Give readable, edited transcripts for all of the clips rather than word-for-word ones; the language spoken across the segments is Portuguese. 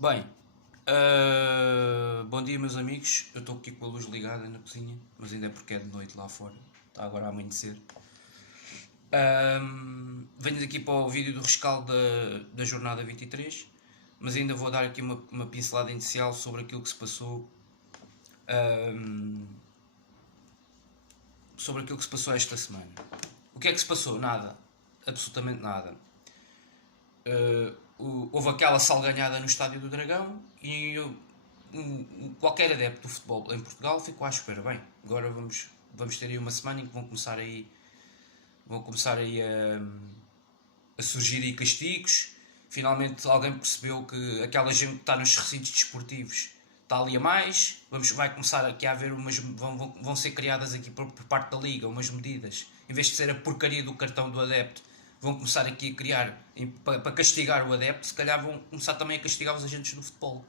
Bem, bom dia, meus amigos. Eu estou aqui com a luz ligada na cozinha, mas ainda é porque é de noite lá fora. Está agora a amanhecer. Venho aqui para o vídeo do rescaldo da jornada 23, mas ainda vou dar aqui uma pincelada inicial sobre aquilo que se passou. Sobre aquilo que se passou esta semana. O que é que se passou? Nada. Absolutamente nada. Houve aquela salganhada no Estádio do Dragão e qualquer adepto do futebol em Portugal ficou à espera. Bem, agora vamos ter aí uma semana em que vão começar aí a surgir aí castigos. Finalmente alguém percebeu que aquela gente que está nos recintos desportivos está ali a mais. Vai começar aqui a haver vão ser criadas aqui por parte da Liga umas medidas, em vez de ser a porcaria do cartão do adepto, vão começar aqui a criar para castigar o adepto. Se calhar vão começar também a castigar os agentes do futebol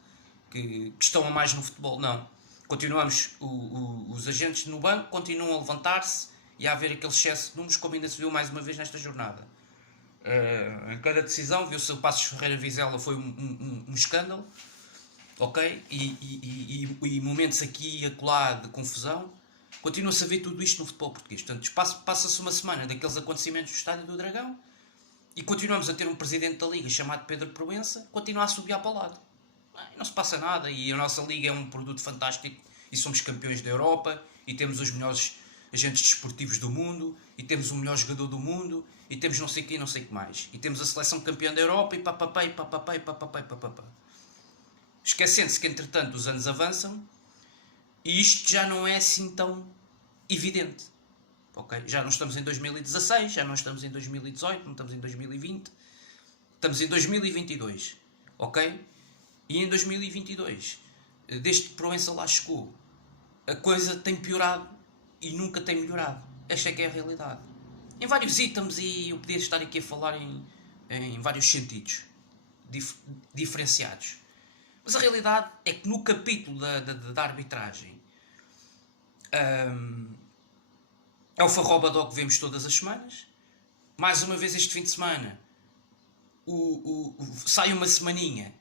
que estão a mais no futebol. Não, continuamos, os agentes no banco continuam a levantar-se e a haver aquele excesso de números, como ainda se viu mais uma vez nesta jornada. Em cada decisão viu-se o Passos Ferreira Vizela foi um escândalo, ok? E momentos aqui e acolá de confusão. Continua-se a ver tudo isto no futebol português. Portanto, passa-se uma semana daqueles acontecimentos do Estádio do Dragão e continuamos a ter um presidente da Liga chamado Pedro Proença, continua a subir para o lado. Não se passa nada e a nossa Liga é um produto fantástico e somos campeões da Europa e temos os melhores agentes desportivos do mundo e temos o melhor jogador do mundo e temos não sei o que, não sei o que mais. E temos a seleção campeã da Europa e papapá e papapá e papapá e papapá. Esquecendo-se que entretanto os anos avançam e isto já não é assim tão evidente. Okay? Já não estamos em 2016, já não estamos em 2018, não estamos em 2020, estamos em 2022. Ok? E em 2022, desde que Proença lá chegou, a coisa tem piorado e nunca tem melhorado. Esta é que é a realidade. Em vários itens, e eu podia estar aqui a falar em vários sentidos diferenciados. Mas a realidade é que no capítulo da arbitragem é o farrobadó que vemos todas as semanas. Mais uma vez este fim de semana sai uma semaninha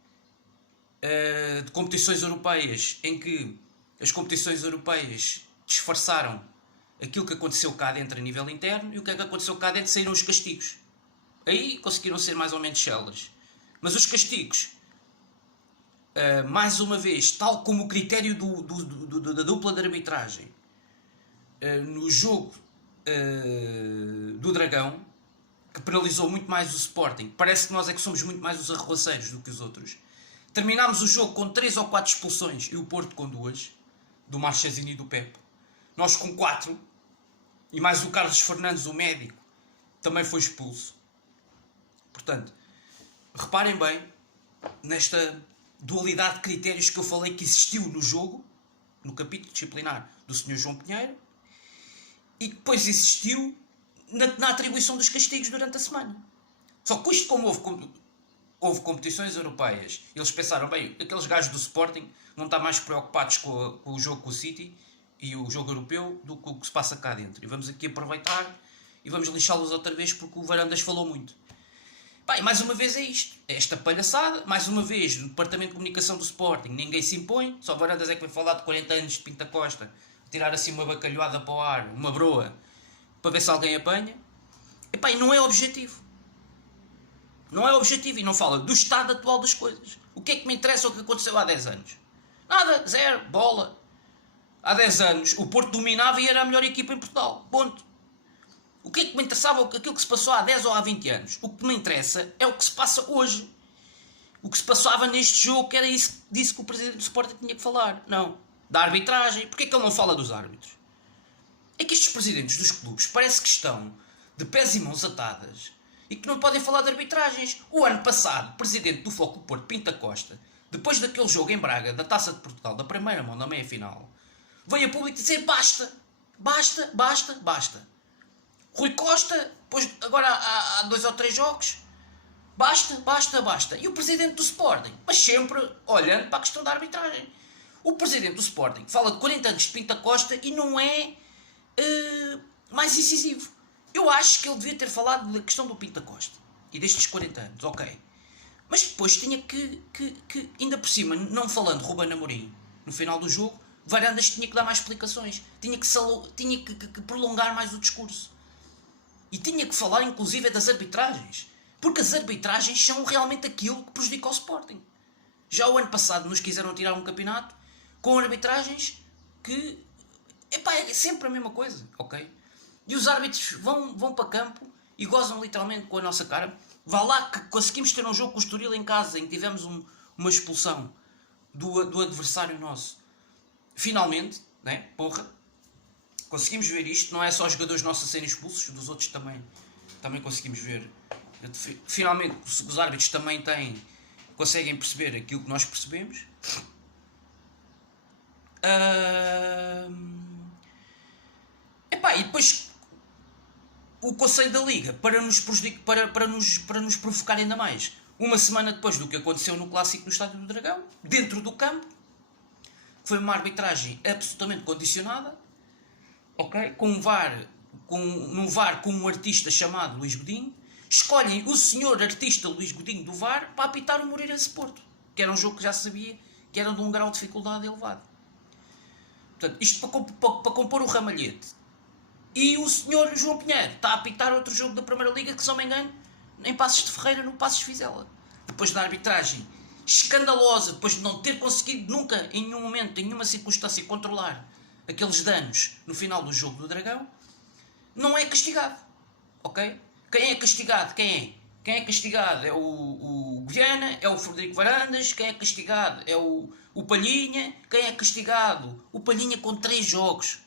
de competições europeias em que as competições europeias disfarçaram aquilo que aconteceu cá dentro a nível interno, e o que é que aconteceu cá dentro? Saíram os castigos. Aí conseguiram ser mais ou menos céleres. Mas os castigos, mais uma vez, tal como o critério da dupla de arbitragem no jogo do Dragão, que penalizou muito mais o Sporting, parece que nós é que somos muito mais os arruaceiros do que os outros. Terminámos o jogo com 3 ou 4 expulsões e o Porto com 2, do Marchezinho e do Pepe. Nós com 4, e mais o Carlos Fernandes, o médico, também foi expulso. Portanto, reparem bem nesta dualidade de critérios que eu falei que existiu no jogo, no capítulo disciplinar do Sr. João Pinheiro, e que depois existiu na atribuição dos castigos durante a semana. Só que isto, como houve competições europeias, eles pensaram, bem, aqueles gajos do Sporting vão estar mais preocupados com o jogo com o City e o jogo europeu do que o que se passa cá dentro. E vamos aqui aproveitar e vamos lixá-los outra vez porque o Varandas falou muito. Bem, mais uma vez é isto. É esta palhaçada. Mais uma vez, no Departamento de Comunicação do Sporting, ninguém se impõe. Só o Varandas é que vai falar de 40 anos de Pinta Costa. Tirar assim uma bacalhoada para o ar, uma broa, para ver se alguém apanha. E não é objetivo. Não é objetivo e não fala do estado atual das coisas. O que é que me interessa o que aconteceu há 10 anos? Nada, zero, bola. Há 10 anos o Porto dominava e era a melhor equipa em Portugal. Ponto. O que é que me interessava aquilo que se passou há 10 ou há 20 anos? O que me interessa é o que se passa hoje. O que se passava neste jogo, que era disso que o presidente do Sporting tinha que falar. Não. Da arbitragem. Porquê é que ele não fala dos árbitros? É que estes presidentes dos clubes parece que estão de pés e mãos atadas e que não podem falar de arbitragens. O ano passado, o presidente do Futebol Clube do Porto, Pinta Costa, depois daquele jogo em Braga, da Taça de Portugal, da primeira mão, da meia-final, veio a público dizer basta, basta, basta, basta. Rui Costa, depois, agora há 2 ou 3 jogos, basta, basta, basta. E o presidente do Sporting, mas sempre olhando para a questão da arbitragem. O presidente do Sporting fala de 40 anos de Pinta Costa e não é mais incisivo. Eu acho que ele devia ter falado da questão do Pinta Costa e destes 40 anos, ok. Mas depois tinha que ainda por cima, não falando Ruben Amorim, no final do jogo, Varandas tinha que dar mais explicações, tinha que prolongar mais o discurso. E tinha que falar inclusive das arbitragens. Porque as arbitragens são realmente aquilo que prejudica o Sporting. Já o ano passado nos quiseram tirar um campeonato com arbitragens que... Epá, é sempre a mesma coisa, ok? E os árbitros vão para campo e gozam literalmente com a nossa cara. Vá lá que conseguimos ter um jogo com o Estoril em casa em que tivemos uma expulsão do adversário nosso. Finalmente, né? Porra, conseguimos ver isto. Não é só os jogadores nossos a serem expulsos, dos outros também conseguimos ver. Finalmente os árbitros também conseguem perceber aquilo que nós percebemos. Epá, e depois o Conselho da Liga, para nos provocar ainda mais, uma semana depois do que aconteceu no Clássico no Estádio do Dragão, dentro do campo, foi uma arbitragem absolutamente condicionada, ok? Num VAR com um artista chamado Luís Godinho, escolhem o senhor artista Luís Godinho do VAR para apitar o Moreirense Porto, que era um jogo que já sabia que era de um grau de dificuldade elevado. Portanto, isto para compor o ramalhete. E o senhor João Pinheiro está a apitar outro jogo da Primeira Liga que, se não me engano, em Passos de Ferreira, no Passos Vizela. Depois da arbitragem escandalosa, depois de não ter conseguido nunca, em nenhum momento, em nenhuma circunstância, controlar aqueles danos no final do jogo do Dragão, não é castigado. Ok? Quem é castigado? Quem é? Quem é castigado é o Viana, é o Frederico Varandas. Quem é castigado é o Palhinha. Quem é castigado? O Palhinha com 3 jogos.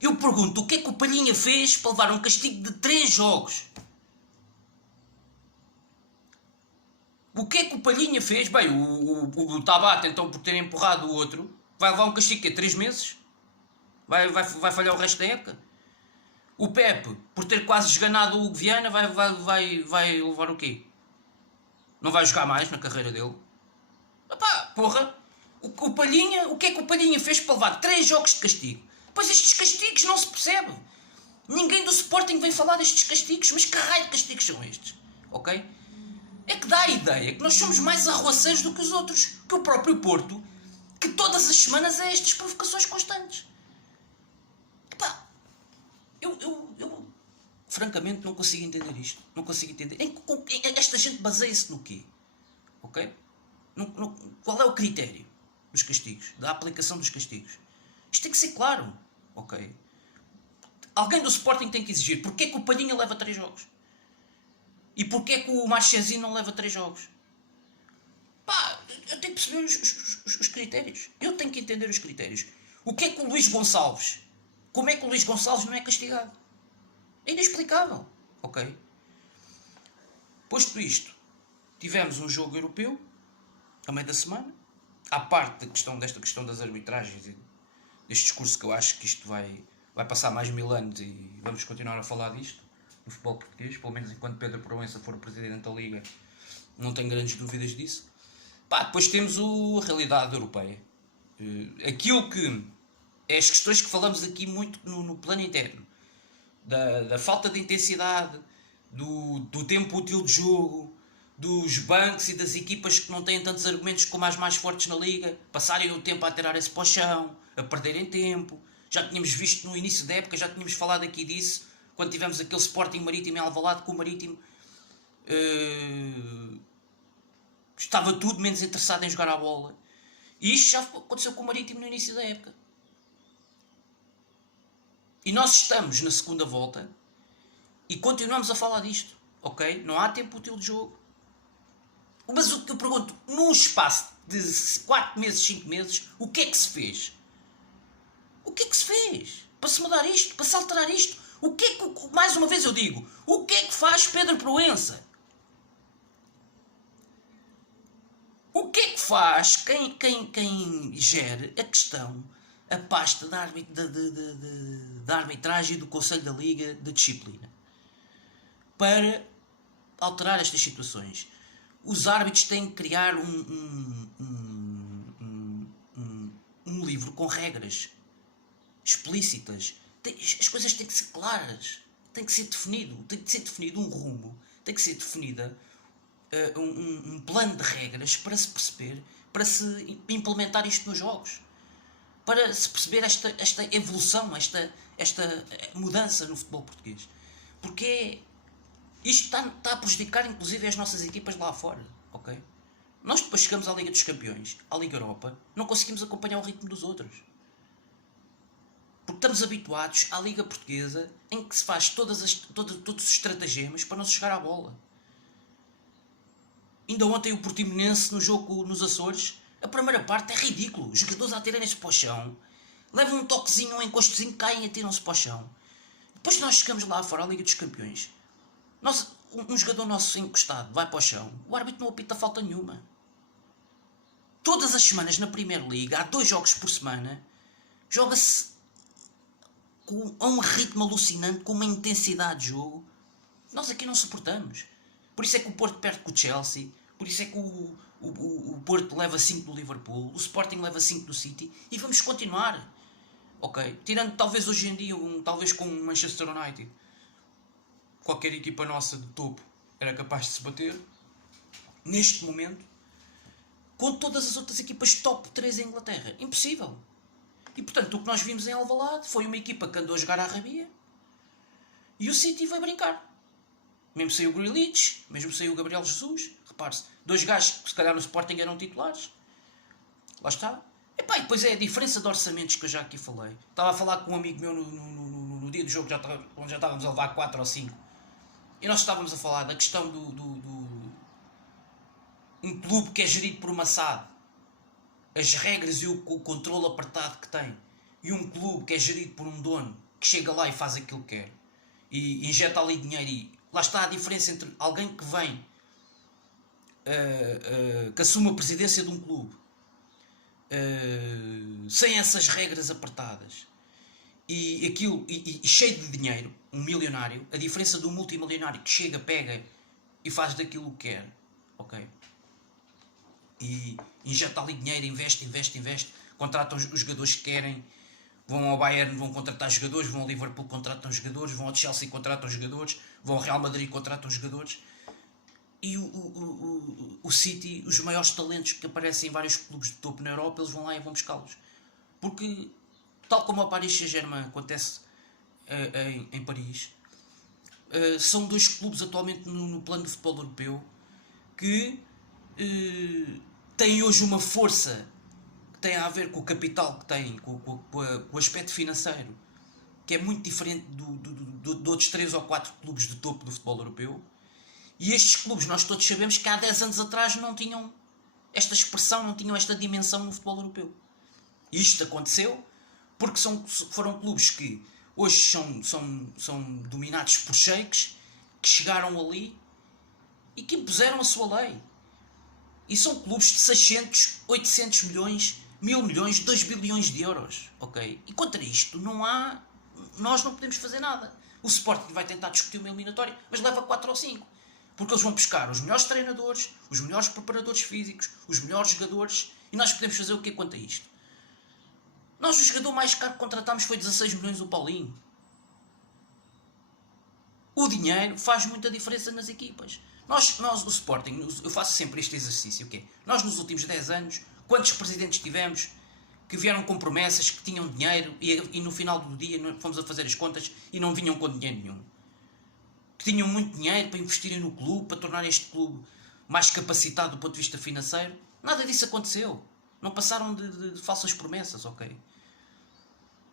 Eu pergunto, o que é que o Palhinha fez para levar um castigo de 3 jogos? O que é que o Palhinha fez? Bem, o Tabata, então, por ter empurrado o outro, vai levar um castigo de 3 meses? Vai falhar o resto da época? O Pepe, por ter quase esganado o Viana, vai levar o quê? Não vai jogar mais na carreira dele? Epá, porra! O Palhinha, o que é que o Palhinha fez para levar 3 jogos de castigo? Pois estes castigos não se percebe. Ninguém do Sporting vem falar destes castigos, mas que raio de castigos são estes? Ok? É que dá a ideia que nós somos mais arruaceiros do que os outros, que o próprio Porto, que todas as semanas é estas provocações constantes. Epá, eu francamente não consigo entender isto. Não consigo entender. Esta gente baseia-se no quê? Ok? Qual é o critério dos castigos? Da aplicação dos castigos? Isto tem que ser claro. Ok? Alguém do Sporting tem que exigir. Porquê que o Palhinha leva 3 jogos? E porquê que o Marchezinho não leva 3 jogos? Pá, eu tenho que perceber os critérios. Eu tenho que entender os critérios. O que é que o Luís Gonçalves... Como é que o Luís Gonçalves não é castigado? É inexplicável. Ok? Posto isto, tivemos um jogo europeu a meio da semana. À parte desta questão das arbitragens e deste discurso que eu acho que isto vai passar mais 1000 anos e vamos continuar a falar disto no futebol português, pelo menos enquanto Pedro Proença for presidente da Liga, não tenho grandes dúvidas disso. Pá, depois temos a realidade europeia. Aquilo que é as questões que falamos aqui muito no plano interno, da falta de intensidade, do tempo útil de jogo, dos bancos e das equipas que não têm tantos argumentos como as mais fortes na Liga, passarem o tempo a atirar-se para o chão, a perderem tempo. Já tínhamos visto no início da época, já tínhamos falado aqui disso, quando tivemos aquele Sporting Marítimo em Alvalade, que o Marítimo estava tudo menos interessado em jogar a bola. E isto já aconteceu com o Marítimo no início da época. E nós estamos na segunda volta e continuamos a falar disto, ok? Não há tempo útil de jogo. Mas o que eu pergunto, num espaço de 4 meses, 5 meses, o que é que se fez? O que é que se fez? Para se mudar isto? Para se alterar isto? O que é que, mais uma vez eu digo, o que é que faz Pedro Proença? O que é que faz quem gere a questão, a pasta da arbitragem do Conselho da Liga de Disciplina? Para alterar estas situações. Os árbitros têm que criar um livro com regras explícitas. As coisas têm que ser claras. Tem que ser definido um rumo. Tem que ser definida um plano de regras para se perceber, para se implementar isto nos jogos, para se perceber esta evolução, esta mudança no futebol português. Porque isto está a prejudicar inclusive as nossas equipas lá fora, ok? Nós depois chegamos à Liga dos Campeões, à Liga Europa, não conseguimos acompanhar o ritmo dos outros. Porque estamos habituados à Liga Portuguesa, em que se faz todos os estratagemas para não se chegar à bola. Ainda ontem o Portimonense, no jogo nos Açores, a primeira parte é ridículo. Os jogadores a atirarem-se para o chão, levam um toquezinho, um encostozinho, caem e atiram-se para o chão. Depois nós chegamos lá fora à Liga dos Campeões, um jogador nosso encostado vai para o chão, o árbitro não apita falta nenhuma. Todas as semanas na Primeira Liga, há 2 jogos por semana, joga-se a um ritmo alucinante, com uma intensidade de jogo. Nós aqui não suportamos. Por isso é que o Porto perde com o Chelsea, por isso é que o Porto leva 5 do Liverpool, o Sporting leva 5 do City, e vamos continuar. Ok? Tirando talvez hoje em dia, talvez com o Manchester United, qualquer equipa nossa de topo era capaz de se bater. Neste momento, com todas as outras equipas top 3 em Inglaterra. Impossível. E portanto, o que nós vimos em Alvalade foi uma equipa que andou a jogar à rabia e o City vai brincar. Mesmo saiu o Grealish, mesmo saiu o Gabriel Jesus. Repare-se, 2 gajos que se calhar no Sporting eram titulares. Lá está. E depois é a diferença de orçamentos que eu já aqui falei. Estava a falar com um amigo meu no dia do jogo, onde já estávamos a levar 4 ou 5. E nós estávamos a falar da questão um clube que é gerido por uma SAD, as regras e o controle apertado que tem, e um clube que é gerido por um dono que chega lá e faz aquilo que quer e injeta ali dinheiro. E lá está a diferença entre alguém que vem que assume a presidência de um clube sem essas regras apertadas e cheio de dinheiro, um milionário, a diferença do multimilionário que chega, pega e faz daquilo que quer, ok? E injeta ali dinheiro, investe, contratam os jogadores que querem, vão ao Bayern, vão contratar jogadores, vão ao Liverpool, contratam jogadores, vão ao Chelsea, contratam jogadores, vão ao Real Madrid, contratam jogadores. E o City, os maiores talentos que aparecem em vários clubes de topo na Europa, eles vão lá e vão buscá-los. Porque, tal como o Paris Saint-Germain acontece em Paris, são 2 clubes atualmente no plano de futebol europeu que têm hoje uma força que tem a ver com o capital que têm, com o aspecto financeiro, que é muito diferente de outros 3 ou 4 clubes de topo do futebol europeu. E estes clubes, nós todos sabemos que há 10 anos atrás não tinham esta expressão, não tinham esta dimensão no futebol europeu. E isto aconteceu porque foram clubes que hoje são dominados por sheiks que chegaram ali e que impuseram a sua lei. E são clubes de 600, 800 milhões, 1000 milhões, 2 bilhões de euros. Ok? E contra isto nós não podemos fazer nada. O Sporting vai tentar discutir uma eliminatória, mas leva 4 ou 5. Porque eles vão buscar os melhores treinadores, os melhores preparadores físicos, os melhores jogadores, e nós podemos fazer o quê quanto a isto? Nós, o jogador mais caro que contratámos foi 16 milhões, o Paulinho. O dinheiro faz muita diferença nas equipas. Nós, o Sporting, eu faço sempre este exercício, okay? Nós nos últimos 10 anos, quantos presidentes tivemos que vieram com promessas, que tinham dinheiro e no final do dia fomos a fazer as contas e não vinham com dinheiro nenhum? Que tinham muito dinheiro para investirem no clube, para tornar este clube mais capacitado do ponto de vista financeiro. Nada disso aconteceu. Não passaram de falsas promessas, ok?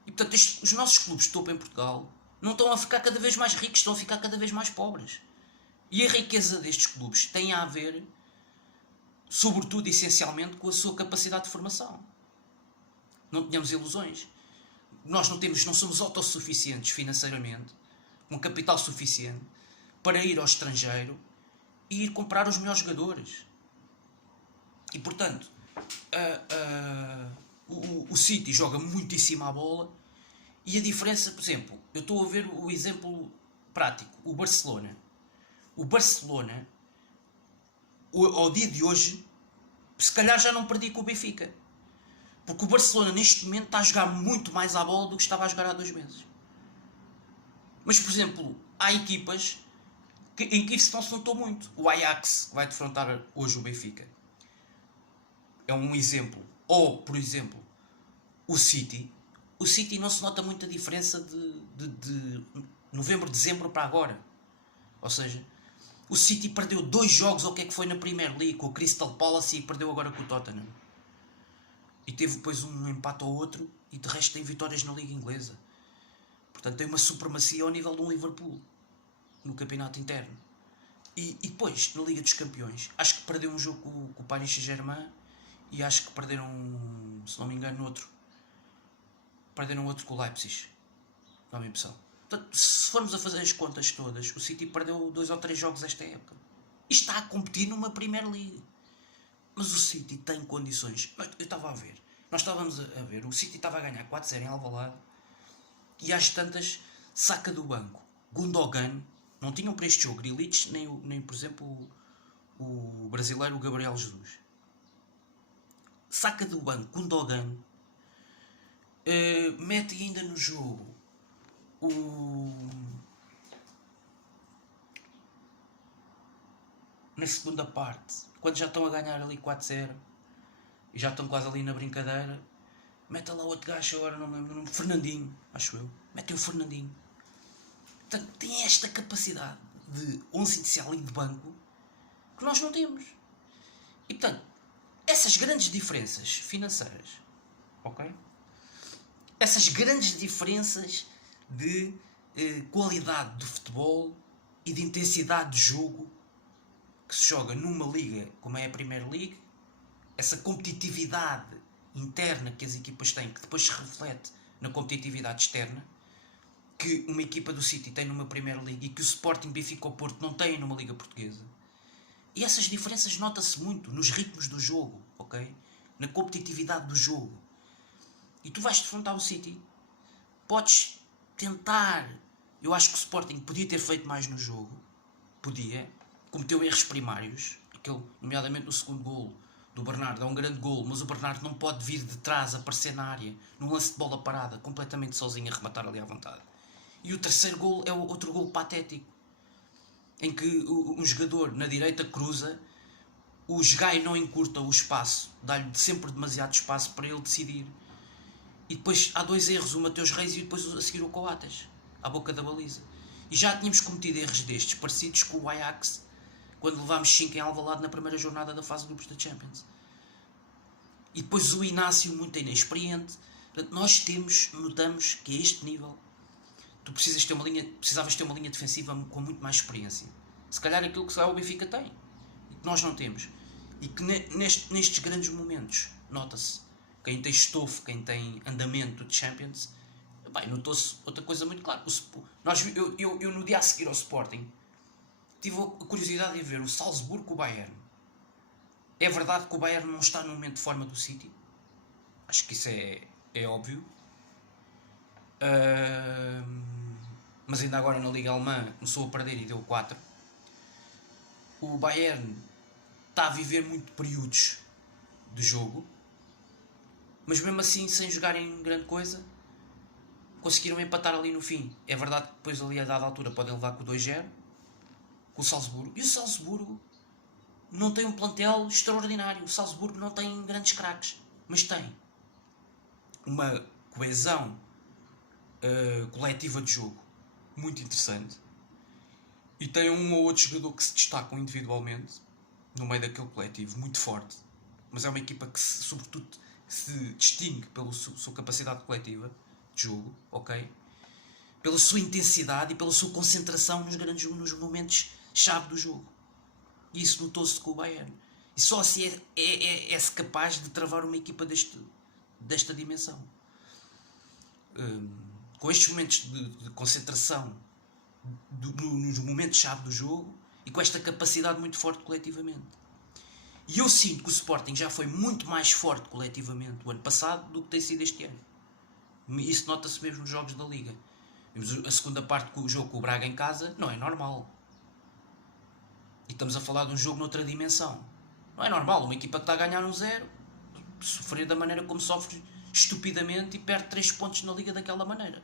E portanto os nossos clubes de topo em Portugal não estão a ficar cada vez mais ricos, estão a ficar cada vez mais pobres. E a riqueza destes clubes tem a ver, sobretudo e essencialmente, com a sua capacidade de formação. Não tenhamos ilusões. Nós não somos autossuficientes financeiramente, com capital suficiente, para ir ao estrangeiro e ir comprar os melhores jogadores. E portanto, o City joga muitíssimo à bola, e a diferença, por exemplo, eu estou a ver o exemplo prático, o Barcelona. O Barcelona, ao dia de hoje, se calhar já não perdi com o Benfica. Porque o Barcelona neste momento está a jogar muito mais à bola do que estava a jogar há 2 meses. Mas, por exemplo, há equipas em que isso não se notou muito. O Ajax vai defrontar hoje o Benfica. É um exemplo. Ou, por exemplo, o City. O City não se nota muita diferença de novembro, dezembro para agora. Ou seja, o City perdeu 2 jogos, ou o que é que foi na Premier League, com o Crystal Palace, e perdeu agora com o Tottenham. E teve depois um empate ao outro, e de resto tem vitórias na Liga Inglesa. Portanto, tem uma supremacia ao nível de um Liverpool no campeonato interno. E depois, na Liga dos Campeões, acho que perdeu um jogo com o Paris Saint-Germain, e acho que perderam, se não me engano, outro. Perderam outro com o Leipzig. Dá-me a impressão. Portanto, se formos a fazer as contas todas, o City perdeu 2 ou 3 jogos esta época. E está a competir numa Premier League. Mas o City tem condições. Eu estava a ver. Nós estávamos a ver. O City estava a ganhar 4-0 em Alvalade. E às tantas, saca do banco Gundogan. Não tinham para este jogo Grealish, nem por exemplo, o brasileiro, o Gabriel Jesus. Saca do banco Gundogan. Mete ainda no jogo na segunda parte, quando já estão a ganhar ali 4-0 e já estão quase ali na brincadeira, mete lá outro gajo, agora não lembro o nome, Fernandinho, acho eu. Mete o Fernandinho. Portanto, tem esta capacidade de 11 inicial e de banco que nós não temos. E portanto, essas grandes diferenças financeiras, ok? Essas grandes diferenças de qualidade do futebol e de intensidade de jogo que se joga numa liga como é a Premier League, essa competitividade interna que as equipas têm, que depois se reflete na competitividade externa, que uma equipa do City tem numa Premier League e que o Sporting, Benfica ou Porto não têm numa liga portuguesa. E essas diferenças nota-se muito nos ritmos do jogo, ok? Na competitividade do jogo. E tu vais defrontar o City, podes tentar. Eu acho que o Sporting podia ter feito mais no jogo, podia, cometeu erros primários, aquele, nomeadamente no segundo golo do Bernardo, é um grande golo, mas o Bernardo não pode vir de trás, aparecer na área, num lance de bola parada, completamente sozinho, a rematar ali à vontade. E o terceiro golo é outro golo patético, em que um jogador na direita cruza, o Gai não encurta o espaço, dá-lhe sempre demasiado espaço para ele decidir. E depois há 2 erros, o Mateus Reis e depois a seguir o Coates, à boca da baliza. E já tínhamos cometido erros destes, parecidos com o Ajax, quando levámos 5 em Alvalade na primeira jornada da fase de grupos da Champions. E depois o Inácio, muito inexperiente. Portanto, nós notamos que a este nível, tu precisavas ter uma linha defensiva com muito mais experiência. Se calhar aquilo que o Benfica tem, e que nós não temos. E que nestes grandes momentos, nota-se, quem tem estofo, quem tem andamento de Champions, bem, notou-se outra coisa muito clara. Eu no dia a seguir ao Sporting tive a curiosidade de ver o Salzburgo com o Bayern. É verdade que o Bayern não está no momento de forma do City. Acho que isso é óbvio. Mas ainda agora na Liga Alemã começou a perder e deu 4. O Bayern está a viver muito períodos de jogo, mas mesmo assim, sem jogarem grande coisa, conseguiram empatar ali no fim. É verdade que depois ali a dada altura podem levar com o 2-0 com o Salzburgo. E o Salzburgo não tem um plantel extraordinário. O Salzburgo não tem grandes craques, mas tem uma coesão coletiva de jogo muito interessante. E tem um ou outro jogador que se destacam individualmente no meio daquele coletivo, muito forte. Mas é uma equipa que sobretudo se distingue pela sua capacidade coletiva de jogo, ok? Pela sua intensidade e pela sua concentração nos momentos chave do jogo. E isso notou-se com o Bayern. E só assim é-se capaz de travar uma equipa desta dimensão. Com estes momentos de concentração nos momentos-chave do jogo e com esta capacidade muito forte coletivamente. E eu sinto que o Sporting já foi muito mais forte coletivamente o ano passado do que tem sido este ano. Isso nota-se mesmo nos jogos da Liga. A segunda parte do jogo com o Braga em casa não é normal. E estamos a falar de um jogo noutra dimensão. Não é normal uma equipa que está a ganhar 1-0 sofrer da maneira como sofre estupidamente e perde 3 pontos na Liga daquela maneira.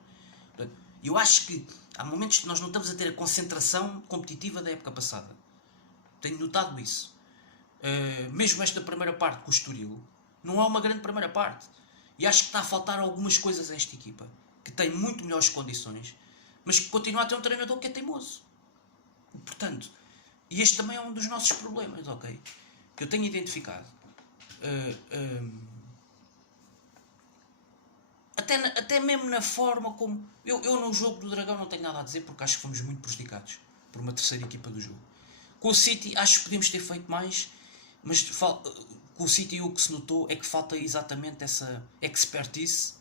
Portanto, Eu acho que há momentos que nós não estamos a ter a concentração competitiva da época passada. Tenho notado isso. Mesmo esta primeira parte com o Estoril, não é uma grande primeira parte. E acho que está a faltar algumas coisas a esta equipa, que tem muito melhores condições, mas que continua a ter um treinador que é teimoso. Portanto, e este também é um dos nossos problemas, ok? Que eu tenho identificado. Até mesmo na forma como. Eu no jogo do Dragão não tenho nada a dizer, porque acho que fomos muito prejudicados por uma terceira equipa do jogo. Com o City acho que podíamos ter feito mais, mas com o City o que se notou é que falta exatamente essa expertise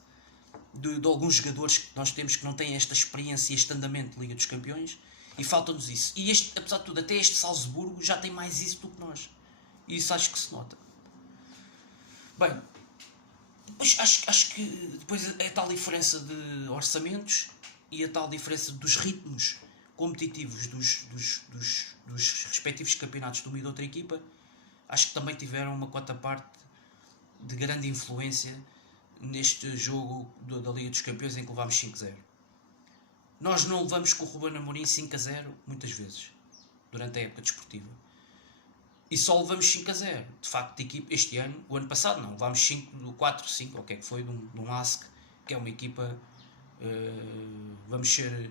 de alguns jogadores que nós temos que não têm esta experiência e este andamento de Liga dos Campeões, e falta-nos isso. E este, apesar de tudo, até este Salzburgo já tem mais isso do que nós. E isso acho que se nota. Bem, depois acho que depois é a tal diferença de orçamentos e a tal diferença dos ritmos competitivos dos respectivos campeonatos de uma e de outra equipa. Acho que também tiveram uma quota parte de grande influência neste jogo da Liga dos Campeões em que levámos 5-0. Nós não levamos com o Ruben Amorim 5-0 muitas vezes durante a época desportiva. E só levamos 5-0. De facto, de equipa, este ano, o ano passado não, levámos 4-5, ou o que é que foi, de um ASC, que é uma equipa, vamos ser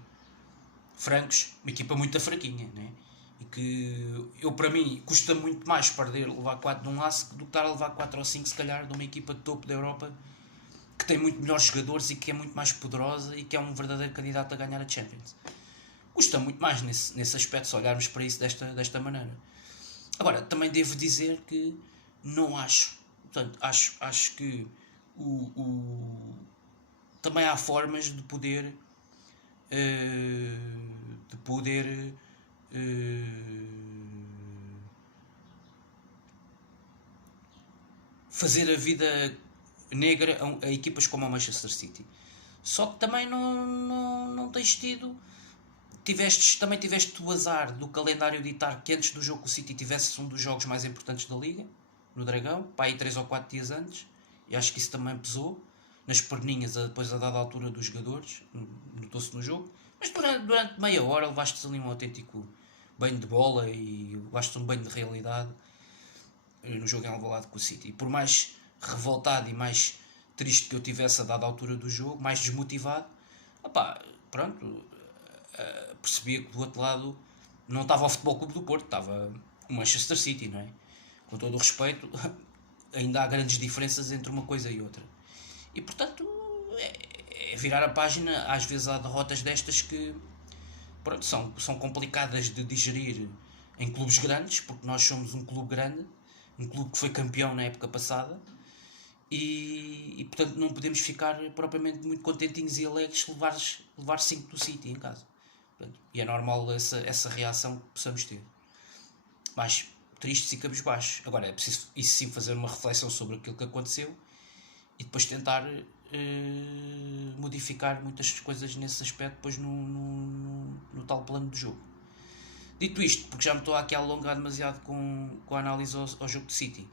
francos, uma equipa muito fraquinha, né? E que eu, para mim, custa muito mais perder, levar 4 de um ASC do que estar a levar 4 ou 5, se calhar, de uma equipa de topo da Europa que tem muito melhores jogadores e que é muito mais poderosa e que é um verdadeiro candidato a ganhar a Champions. Custa muito mais nesse aspecto, se olharmos para isso desta maneira. Agora, também devo dizer que não acho, portanto, acho que também há formas de poder fazer a vida negra a equipas como a Manchester City. Só que também não tens tido. Também tiveste o azar do calendário ditar que antes do jogo com o City tivesse um dos jogos mais importantes da Liga, no Dragão, para aí 3 ou 4 dias antes, e acho que isso também pesou nas perninhas depois a dada altura dos jogadores, notou-se no jogo, mas durante meia hora levaste ali um autêntico banho de bola e levaste um banho de realidade no jogo em Alvalade com o City. E por mais revoltado e mais triste que eu tivesse a dada altura do jogo, mais desmotivado, opá, pronto, percebia que do outro lado não estava o Futebol Clube do Porto, estava o Manchester City, não é? Com todo o respeito, ainda há grandes diferenças entre uma coisa e outra. E portanto, é virar a página. Às vezes há derrotas destas que, pronto, são complicadas de digerir em clubes grandes, porque nós somos um clube grande, um clube que foi campeão na época passada, e portanto não podemos ficar propriamente muito contentinhos e alegres de levar 5 do City em casa. Portanto, e é normal essa reação que possamos ter. Mais tristes e cabisbaixos. Agora é preciso isso sim fazer uma reflexão sobre aquilo que aconteceu e depois tentar modificar muitas coisas nesse aspecto depois no tal plano de jogo. Dito isto, porque já me estou aqui a alongar demasiado com a análise ao jogo de City,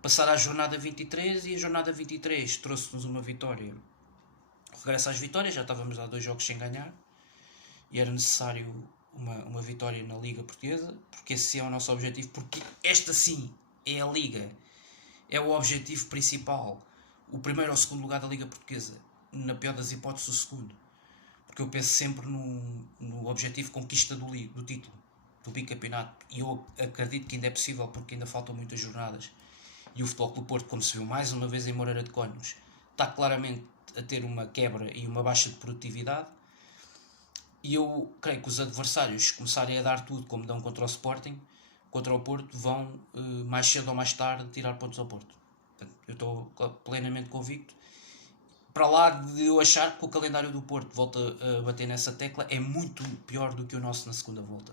passar à jornada 23, e a jornada 23 trouxe-nos uma vitória. Regresso às vitórias, já estávamos há 2 jogos sem ganhar e era necessário uma vitória na Liga Portuguesa, porque esse é o nosso objetivo, porque esta sim é a Liga, é o objetivo principal, o primeiro ou o segundo lugar da Liga Portuguesa, na pior das hipóteses o segundo, porque eu penso sempre no objetivo de conquista do título, do bicampeonato, e eu acredito que ainda é possível porque ainda faltam muitas jornadas, e o Futebol Clube do Porto, como se viu mais uma vez em Moreira de Cónegos, está claramente a ter uma quebra e uma baixa de produtividade. E eu creio que os adversários começarem a dar tudo como dão contra o Sporting, contra o Porto, vão mais cedo ou mais tarde tirar pontos ao Porto. Portanto, eu estou plenamente convicto. Para lá de eu achar que o calendário do Porto volta a bater nessa tecla, é muito pior do que o nosso na segunda volta.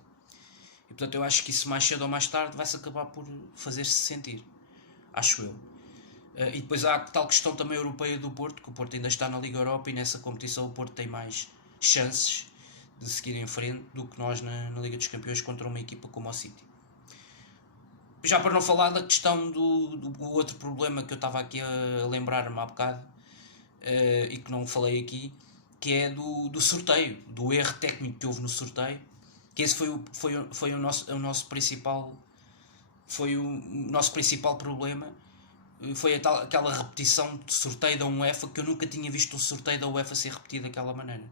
E portanto eu acho que isso mais cedo ou mais tarde vai-se acabar por fazer-se sentir. Acho eu. E depois há a tal questão também europeia do Porto, que o Porto ainda está na Liga Europa e nessa competição o Porto tem mais chances de seguir em frente do que nós na Liga dos Campeões contra uma equipa como o City. Já para não falar da questão do outro problema que eu estava aqui a lembrar-me há bocado, e que não falei aqui, que é do sorteio, do erro técnico que houve no sorteio, que esse foi o nosso principal problema. Foi aquela repetição de sorteio da UEFA, que eu nunca tinha visto um sorteio da UEFA ser repetido daquela maneira.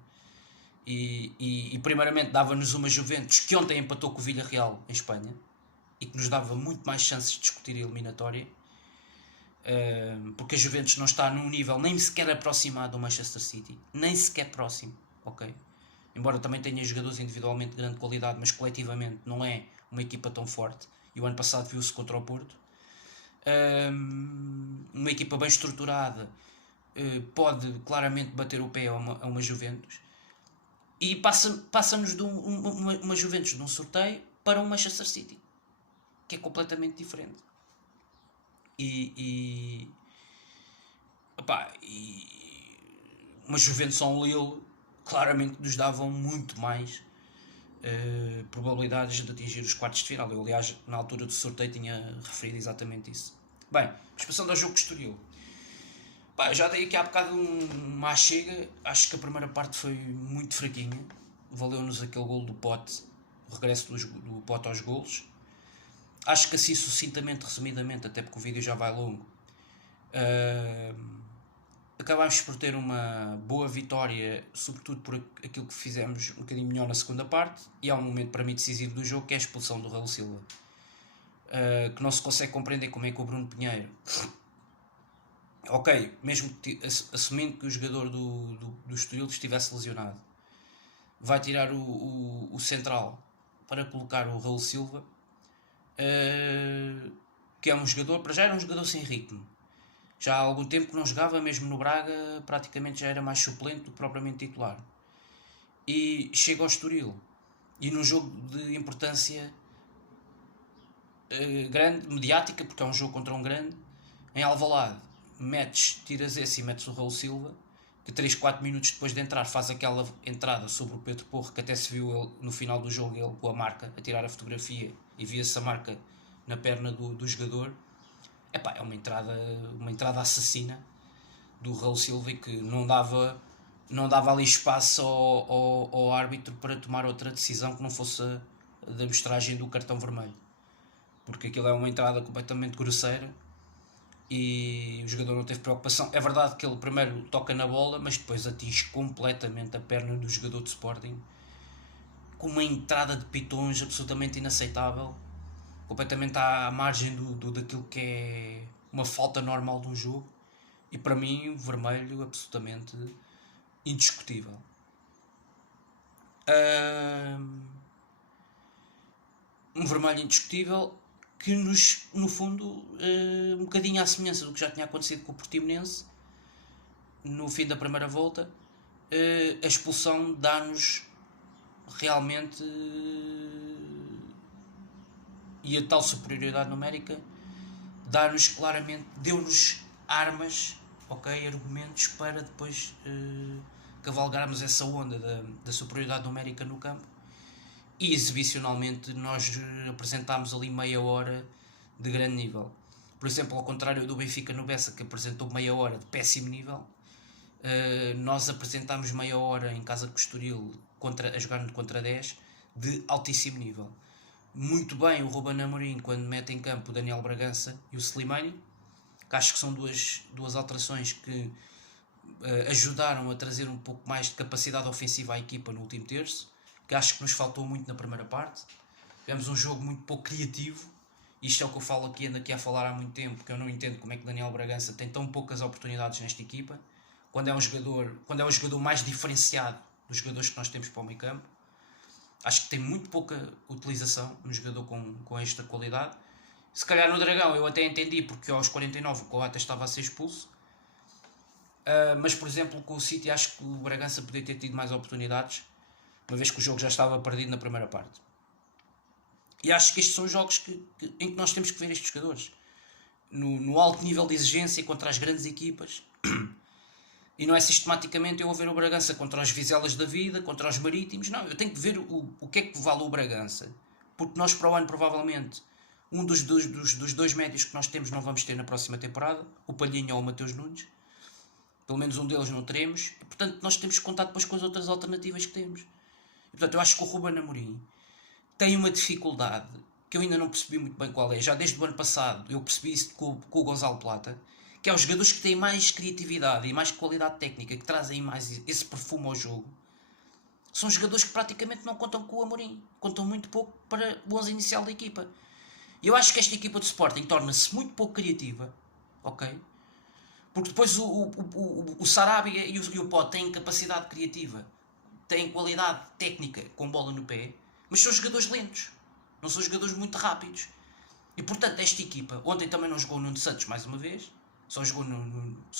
E primeiramente dava-nos uma Juventus que ontem empatou com o Villarreal em Espanha e que nos dava muito mais chances de discutir a eliminatória, porque a Juventus não está num nível nem sequer aproximado do Manchester City, nem sequer próximo, ok? Embora também tenha jogadores individualmente de grande qualidade, mas coletivamente não é uma equipa tão forte, e o ano passado viu-se contra o Porto. Uma equipa bem estruturada pode claramente bater o pé a uma Juventus, e passa-nos de uma Juventus de um sorteio para um Manchester City, que é completamente diferente. E uma Juventus ou um Lille claramente nos davam muito mais probabilidades de atingir os quartos de final. Eu, aliás, na altura do sorteio tinha referido exatamente isso. Bem, mas passando ao jogo que Estoril. Já dei aqui há bocado uma chega. Acho que a primeira parte foi muito fraquinha. Valeu-nos aquele golo do Pote, o regresso do Pote aos golos. Acho que assim, sucintamente, resumidamente, até porque o vídeo já vai longo, acabámos por ter uma boa vitória, sobretudo por aquilo que fizemos um bocadinho melhor na segunda parte, e há um momento para mim decisivo do jogo, que é a expulsão do Raul Silva, que não se consegue compreender como é que o Bruno Pinheiro, ok, mesmo assumindo que o jogador do Estoril estivesse lesionado, vai tirar o central para colocar o Raul Silva, que é um jogador, para já era um jogador sem ritmo. Já há algum tempo que não jogava, mesmo no Braga praticamente já era mais suplente do que propriamente titular. E chega ao Estoril, e num jogo de importância grande, mediática, porque é um jogo contra um grande, em Alvalade, tiras esse e metes o Raul Silva, que 3-4 minutos depois de entrar faz aquela entrada sobre o Pedro Porro, que até se viu ele, no final do jogo, ele com a marca, a tirar a fotografia, e via-se a marca na perna do jogador. É uma entrada assassina do Raul Silva, e que não dava ali espaço ao árbitro para tomar outra decisão que não fosse a da mostragem do cartão vermelho, porque aquilo é uma entrada completamente grosseira e o jogador não teve preocupação. É verdade que ele primeiro toca na bola, mas depois atinge completamente a perna do jogador de Sporting, com uma entrada de pitões absolutamente inaceitável, completamente à margem daquilo que é uma falta normal de um jogo, e para mim o vermelho absolutamente indiscutível. Um vermelho indiscutível que nos, no fundo, um bocadinho à semelhança do que já tinha acontecido com o Portimonense no fim da primeira volta, a expulsão dá-nos realmente, e a tal superioridade numérica dá-nos claramente, deu-nos armas, ok, argumentos para depois cavalgarmos essa onda da superioridade numérica no campo, e exibicionalmente nós apresentámos ali meia hora de grande nível. Por exemplo, ao contrário do Benfica no Bessa, que apresentou meia hora de péssimo nível, nós apresentámos meia hora em casa com o Estoril a jogar contra 10 de altíssimo nível. Muito bem o Ruben Amorim quando mete em campo o Daniel Bragança e o Slimani, que acho que são duas alterações que ajudaram a trazer um pouco mais de capacidade ofensiva à equipa no último terço, que acho que nos faltou muito na primeira parte. Tivemos um jogo muito pouco criativo. Isto é o que eu falo aqui, ando aqui a falar há muito tempo, que eu não entendo como é que Daniel Bragança tem tão poucas oportunidades nesta equipa, quando é o jogador mais diferenciado dos jogadores que nós temos para o meio campo. Acho que tem muito pouca utilização no jogador com esta qualidade. Se calhar no Dragão eu até entendi, porque aos 49 o Coates estava a ser expulso, mas por exemplo com o City acho que o Bragança poderia ter tido mais oportunidades, uma vez que o jogo já estava perdido na primeira parte. E acho que estes são jogos em que nós temos que ver estes jogadores no alto nível de exigência contra as grandes equipas, e não é sistematicamente eu vou ver o Bragança contra os Vizelas da vida, contra os Marítimos. Não, eu tenho que ver o que é que vale o Bragança, porque nós para o ano provavelmente um dos dois médios que nós temos não vamos ter na próxima temporada, o Palhinha ou o Mateus Nunes, Pelo menos um deles não teremos. E, portanto, nós temos que contar depois com as outras alternativas que temos. E, portanto, eu acho que o Ruben Amorim tem uma dificuldade que eu ainda não percebi muito bem qual é. Já desde o ano passado eu percebi isso com o Gonçalo Plata, que é os jogadores que têm mais criatividade e mais qualidade técnica, que trazem mais esse perfume ao jogo. São jogadores que praticamente não contam com o Amorim. Contam muito pouco para o 11 inicial da equipa. E eu acho que esta equipa de Sporting torna-se muito pouco criativa. Ok? Porque depois o Sarabia e o Pote têm capacidade criativa. Têm qualidade técnica com bola no pé. Mas são jogadores lentos. Não são jogadores muito rápidos. E portanto esta equipa, ontem também não jogou o Nuno Santos mais uma vez. Só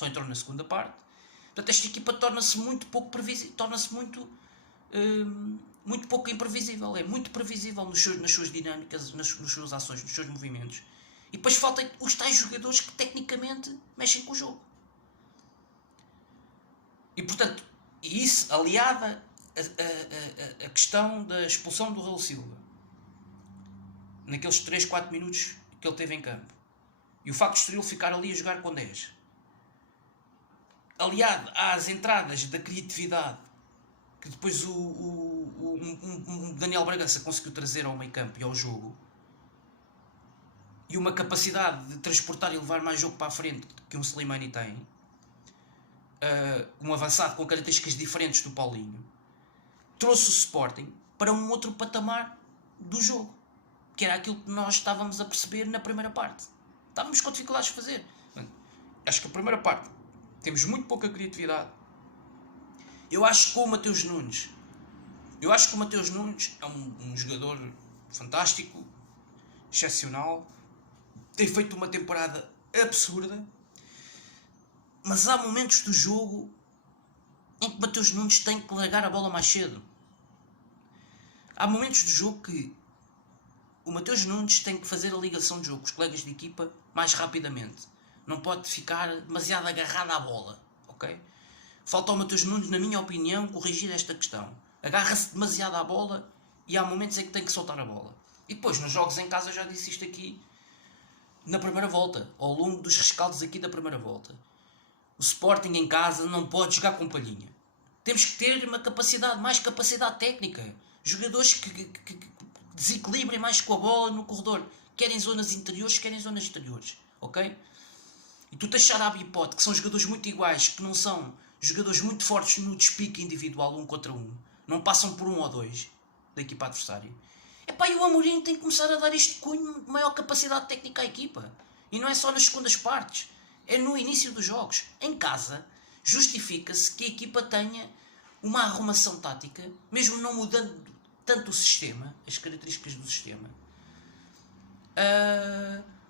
entrou na segunda parte. Portanto esta equipa torna-se muito pouco previsível. Torna-se muito pouco imprevisível. É muito previsível nas suas dinâmicas, nas suas ações, nos seus movimentos. E depois faltam os tais jogadores que tecnicamente mexem com o jogo. E portanto, isso aliada a questão da expulsão do Raul Silva naqueles 3, 4 minutos que ele teve em campo, e o facto de Estoril ficar ali a jogar com 10, aliado às entradas da criatividade que depois o Daniel Bragança conseguiu trazer ao meio campo e ao jogo, e uma capacidade de transportar e levar mais jogo para a frente que um Slimani tem, um avançado com características diferentes do Paulinho, trouxe o Sporting para um outro patamar do jogo, que era aquilo que nós estávamos a perceber na primeira parte. Estávamos com dificuldades de fazer. Acho que a primeira parte temos muito pouca criatividade. Eu acho que o Mateus Nunes é um jogador fantástico, excepcional, tem feito uma temporada absurda, mas há momentos do jogo em que Mateus Nunes tem que largar a bola mais cedo. Há momentos do jogo que o Mateus Nunes tem que fazer a ligação de jogo com os colegas de equipa mais rapidamente. Não pode ficar demasiado agarrado à bola. Ok? Falta ao Mateus Nunes, na minha opinião, corrigir esta questão. Agarra-se demasiado à bola e há momentos em que tem que soltar a bola. E depois, nos jogos em casa, eu já disse isto aqui na primeira volta, ao longo dos rescaldos aqui da primeira volta. O Sporting em casa não pode jogar com palhinha. Temos que ter mais capacidade técnica. Jogadores que desequilibrem mais com a bola no corredor. Querem zonas interiores, querem zonas exteriores. Ok? E tu tens Sarabia e Pote, que são jogadores muito iguais, que não são jogadores muito fortes no despique individual, 1 contra 1. Não passam por 1 ou 2 da equipa adversária. Epá, e o Amorim tem que começar a dar este cunho de maior capacidade técnica à equipa. E não é só nas segundas partes. É no início dos jogos. Em casa, justifica-se que a equipa tenha uma arrumação tática, mesmo não mudando tanto o sistema, as características do sistema,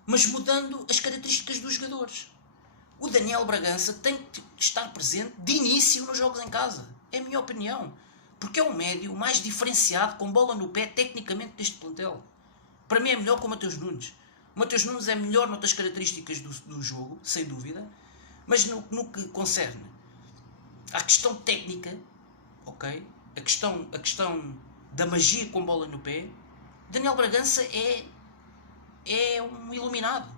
mas mudando as características dos jogadores. O Daniel Bragança tem que estar presente de início nos jogos em casa. É a minha opinião. Porque é o médio mais diferenciado, com bola no pé, tecnicamente, deste plantel. Para mim é melhor que o Mateus Nunes. O Mateus Nunes é melhor noutras características do jogo, sem dúvida, mas no que concerne à questão técnica, ok? A questão da magia com bola no pé, Daniel Bragança é um iluminado.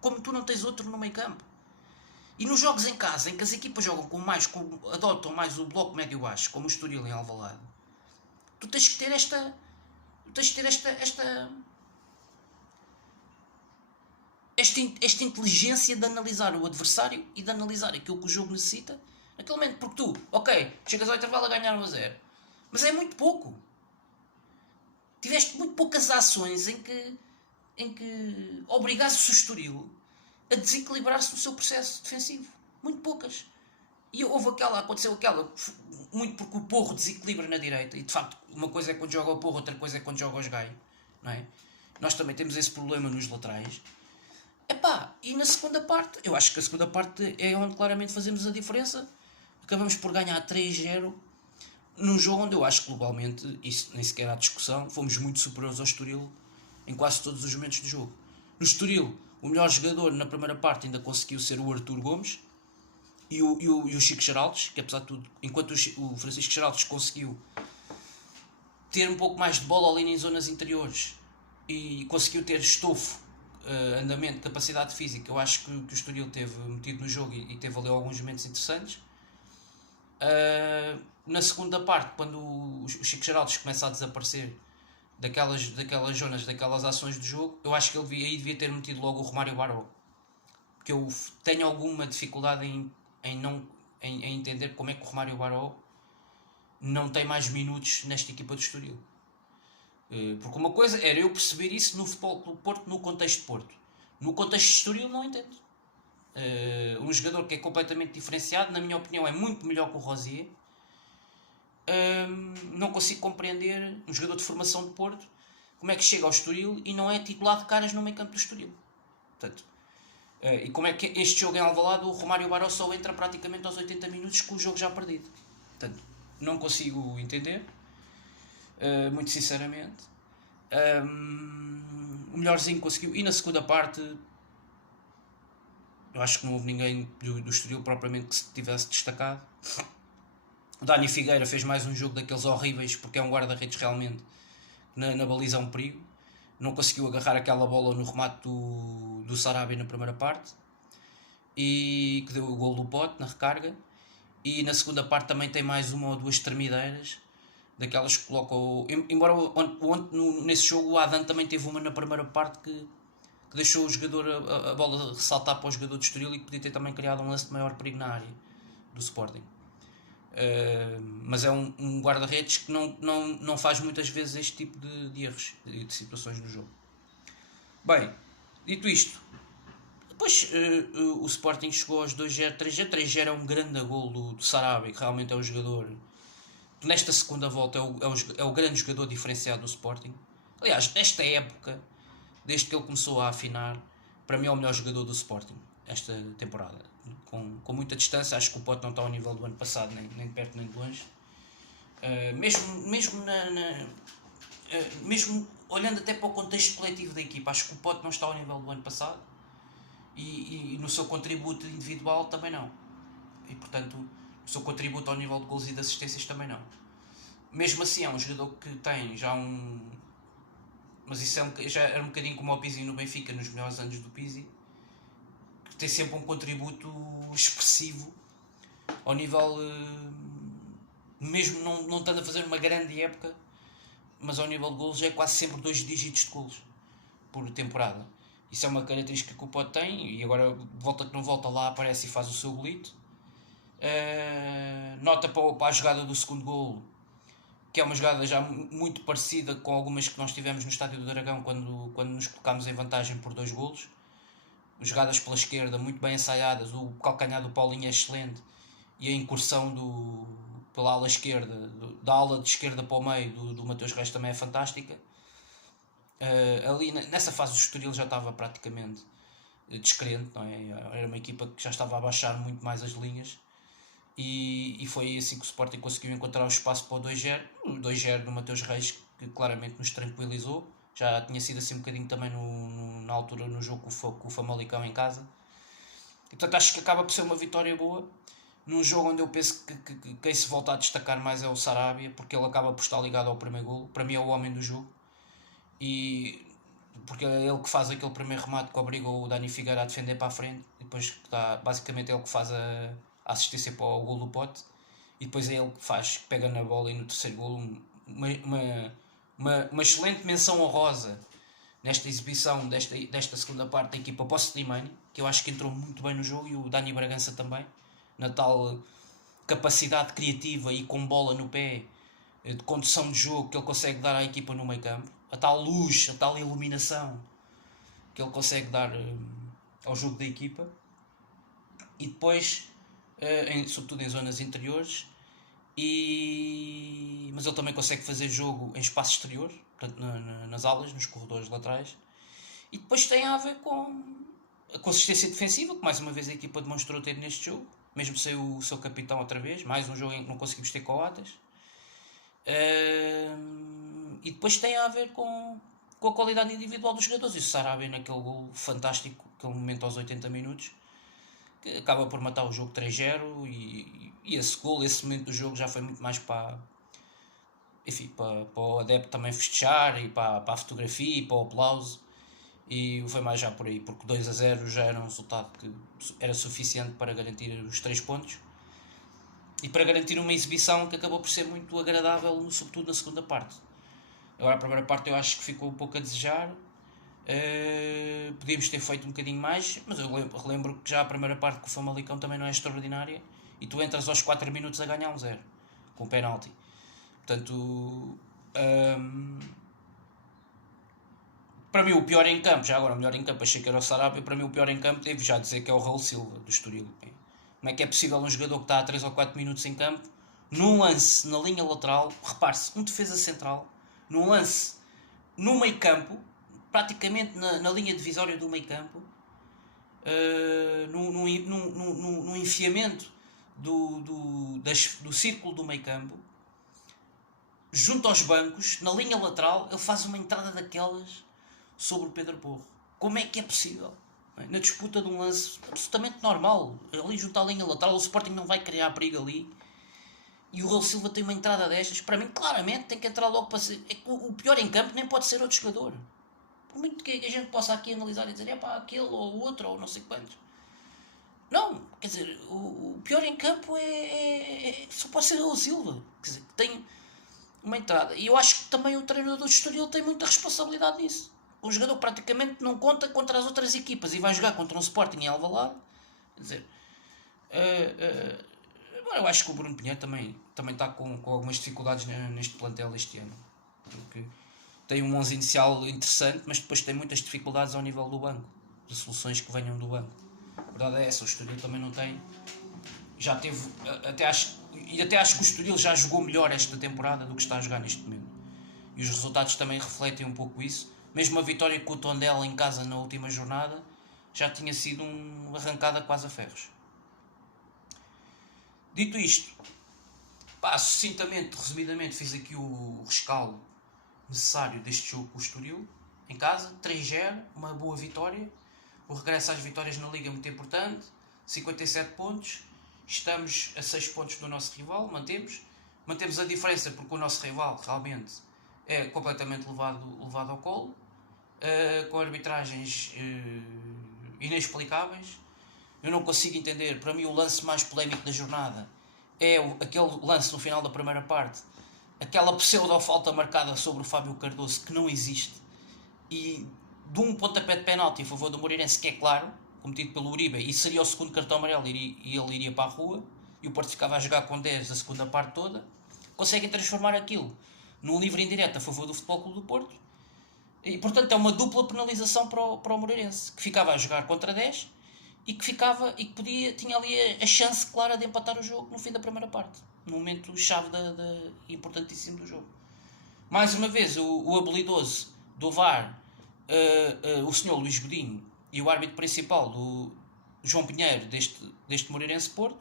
Como tu não tens outro no meio campo. E nos jogos em casa, em que as equipas jogam adotam mais o bloco médio-baixo, como o Estoril em Alvalade, tu tens que ter esta inteligência de analisar o adversário e de analisar aquilo que o jogo necessita naquele momento. Porque tu, ok, chegas ao intervalo a ganhar 1-0, mas é muito pouco. Tiveste muito poucas ações em que obrigasse o Estoril a desequilibrar-se no seu processo defensivo. Muito poucas. E aconteceu aquela, muito porque o Porro desequilibra na direita, e de facto, uma coisa é quando joga o Porro, outra coisa é quando joga o Gaio, não é? Nós também temos esse problema nos laterais. Epá, e na segunda parte, eu acho que a segunda parte é onde claramente fazemos a diferença. Acabamos por ganhar 3-0 num jogo onde eu acho que globalmente, isso nem sequer há discussão, fomos muito superiores ao Estoril em quase todos os momentos do jogo. No Estoril, o melhor jogador na primeira parte ainda conseguiu ser o Artur Gomes e o Chico Geraldes, que apesar de tudo, enquanto o Francisco Geraldes conseguiu ter um pouco mais de bola ali em zonas interiores e conseguiu ter estofo andamento, capacidade física, eu acho que o Estoril teve metido no jogo e teve ali alguns momentos interessantes. Na segunda parte, quando o Chico Geraldes começa a desaparecer daquelas zonas, daquelas ações do jogo, eu acho que ele aí devia ter metido logo o Romário Baró. Porque eu tenho alguma dificuldade em entender como é que o Romário Baró não tem mais minutos nesta equipa do Estoril. Porque uma coisa era eu perceber isso no Futebol Clube Porto, no contexto de Porto. No contexto de Estoril não entendo. Um jogador que é completamente diferenciado, na minha opinião é muito melhor que o Rosier. Não consigo compreender um jogador de formação de Porto como é que chega ao Estoril e não é titular de caras no meio campo do Estoril. Portanto, e como é que este jogo em Alvalade o Romário Baró só entra praticamente aos 80 minutos com o jogo já perdido. Portanto, não consigo entender, muito sinceramente. O melhorzinho conseguiu. E na segunda parte, eu acho que não houve ninguém do Estoril propriamente que se tivesse destacado. O Dani Figueira fez mais um jogo daqueles horríveis, porque é um guarda-redes realmente na baliza é um perigo. Não conseguiu agarrar aquela bola no remate do Sarabia na primeira parte, e que deu o gol do Pote na recarga. E na segunda parte também tem mais uma ou duas tremideiras, daquelas que colocam. Embora nesse jogo o Adam também teve uma na primeira parte que deixou o jogador, a bola ressaltar para o jogador de Estoril, e que podia ter também criado um lance de maior perigo na área do Sporting. Mas é um guarda-redes que não faz muitas vezes este tipo de erros, de situações no jogo. Bem, dito isto, depois o Sporting chegou aos 2-0, 3-0. 3-0 é um grande gol do Sarabia, que realmente é o jogador que nesta segunda volta é o grande jogador diferenciado do Sporting. Aliás, nesta época, desde que ele começou a afinar, para mim é o melhor jogador do Sporting esta temporada. Com muita distância, acho que o Pote não está ao nível do ano passado, nem de perto nem de longe. Mesmo olhando até para o contexto coletivo da equipa, acho que o Pote não está ao nível do ano passado, e no seu contributo individual também não. E portanto, o seu contributo ao nível de gols e de assistências também não. Mesmo assim, é um jogador que tem já um. Mas isso já era um bocadinho como o Pizzi no Benfica, nos melhores anos do Pizzi, que tem sempre um contributo expressivo ao nível. Mesmo não estando a fazer uma grande época, mas ao nível de golos é quase sempre 2 dígitos de golos por temporada. Isso é uma característica que o Pote tem, e agora volta que não volta lá aparece e faz o seu golito. Nota para a jogada do segundo golo, que é uma jogada já muito parecida com algumas que nós tivemos no Estádio do Dragão quando nos colocámos em vantagem por 2 golos. Jogadas pela esquerda muito bem ensaiadas, o calcanhar do Paulinho é excelente, e a incursão pela ala esquerda, da ala de esquerda para o meio do Mateus Reis também é fantástica. Ali nessa fase o Estoril já estava praticamente descrente, não é? Era uma equipa que já estava a baixar muito mais as linhas, e foi assim que o Sporting conseguiu encontrar o espaço para o 2-0. O 2-0 do Mateus Reis, que claramente nos tranquilizou. Já tinha sido assim um bocadinho também na altura no jogo com o Famalicão em casa. E portanto acho que acaba por ser uma vitória boa, num jogo onde eu penso que quem se volta a destacar mais é o Sarabia, porque ele acaba por estar ligado ao primeiro golo. Para mim é o homem do jogo, e porque é ele que faz aquele primeiro remate que obriga o Dani Figueira a defender para a frente, e depois basicamente é ele que faz a assistência para o golo do Pote, e depois é ele que pega na bola, e no terceiro golo uma excelente menção honrosa nesta exibição desta segunda parte da equipa para o Slimani, que eu acho que entrou muito bem no jogo, e o Dani Bragança também, na tal capacidade criativa e com bola no pé, de condução de jogo que ele consegue dar à equipa no meio campo, a tal luz, a tal iluminação que ele consegue dar ao jogo da equipa. E depois, sobretudo em zonas interiores, mas ele também consegue fazer jogo em espaço exterior, portanto, nas alas, nos corredores laterais. E depois tem a ver com a consistência defensiva, que mais uma vez a equipa demonstrou ter neste jogo, mesmo sem o seu capitão outra vez. Mais um jogo em que não conseguimos ter coatas. E depois tem a ver com a qualidade individual dos jogadores. E o Sarabia naquele gol fantástico, aquele momento aos 80 minutos, que acaba por matar o jogo 3-0, e esse gol, esse momento do jogo já foi muito mais para o adepto também festejar, e para a fotografia e para o aplauso, E foi mais já por aí, porque 2-0 já era um resultado que era suficiente para garantir os 3 pontos e para garantir uma exibição que acabou por ser muito agradável, sobretudo na segunda parte. Agora a primeira parte eu acho que ficou um pouco a desejar. Podíamos ter feito um bocadinho mais, mas eu relembro que já a primeira parte com o Famalicão também não é extraordinária e tu entras aos 4 minutos a ganhar 1-0 com penalti. Portanto, para mim o pior em campo, já agora o melhor em campo achei que era o Sarabia, para mim o pior em campo devo já dizer que é o Raul Silva do Estoril. Como é que é possível um jogador que está a 3 ou 4 minutos em campo, num lance na linha lateral, repare-se, um defesa central, num lance no meio campo, praticamente na linha divisória do meio campo, num enfiamento do círculo do meio campo, junto aos bancos, na linha lateral, ele faz uma entrada daquelas sobre o Pedro Porro. Como é que é possível? Na disputa de um lance absolutamente normal, ali junto à linha lateral, o Sporting não vai criar perigo ali. E o Raul Silva tem uma entrada destas, para mim, claramente tem que entrar logo para ser. É que o pior em campo nem pode ser outro jogador. Por muito que a gente possa aqui analisar e dizer, é pá, aquele ou o outro, ou não sei quantos. Não, quer dizer, o pior em campo só pode ser o Raul Silva. Quer dizer, tem uma entrada. E eu acho que também o treinador do Estoril tem muita responsabilidade nisso. Um jogador praticamente não conta contra as outras equipas e vai jogar contra um Sporting em Alvalade. Quer dizer, eu acho que o Bruno Pinheiro também está com algumas dificuldades neste plantel este ano. Porque tem um 11 inicial interessante, mas depois tem muitas dificuldades ao nível do banco, de soluções que venham do banco. A verdade é essa, o Estoril também não tem. Já teve, até acho que o Estoril já jogou melhor esta temporada do que está a jogar neste momento. E os resultados também refletem um pouco isso. Mesmo a vitória com o Tondela em casa na última jornada já tinha sido uma arrancada quase a ferros. Dito isto, sucintamente, resumidamente, fiz aqui o rescaldo necessário deste jogo com o Estoril, em casa, 3-0, uma boa vitória. O regresso às vitórias na Liga é muito importante, 57 pontos, estamos a 6 pontos do nosso rival, mantemos a diferença porque o nosso rival realmente é completamente levado ao colo, com arbitragens inexplicáveis. Eu não consigo entender, para mim o lance mais polémico da jornada é aquele lance no final da primeira parte, aquela pseudo-falta marcada sobre o Fábio Cardoso que não existe, e de um pontapé de penalti a favor do Moreirense que é claro, cometido pelo Uribe, e seria o segundo cartão amarelo e ele iria para a rua, e o Porto ficava a jogar com 10 a segunda parte toda. Conseguem transformar aquilo num livre indireto a favor do Futebol Clube do Porto, e portanto é uma dupla penalização para o Moreirense, que ficava a jogar contra 10 e que tinha ali a chance clara de empatar o jogo no fim da primeira parte, no momento chave importantíssimo do jogo. Mais uma vez o habilidoso do VAR, o senhor Luís Godinho, e o árbitro principal do João Pinheiro deste Moreirense Porto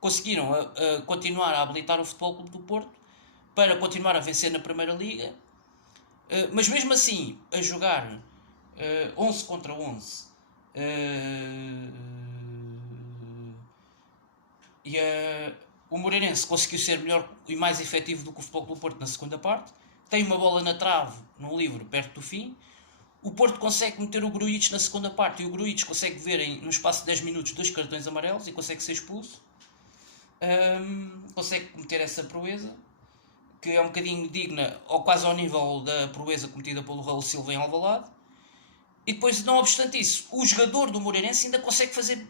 conseguiram continuar a habilitar o Futebol Clube do Porto para continuar a vencer na Primeira Liga, mas mesmo assim a jogar 11 contra 11, o Moreirense conseguiu ser melhor e mais efetivo do que o Futebol Clube do Porto na segunda parte. Tem uma bola na trave no livro perto do fim. O Porto consegue meter o Grujic na segunda parte e o Grujic consegue ver no espaço de 10 minutos 2 cartões amarelos e consegue ser expulso. Consegue cometer essa proeza, que é um bocadinho digna, ou quase ao nível da proeza cometida pelo Raul Silva em Alvalade. E depois, não obstante isso, o jogador do Moreirense ainda consegue fazer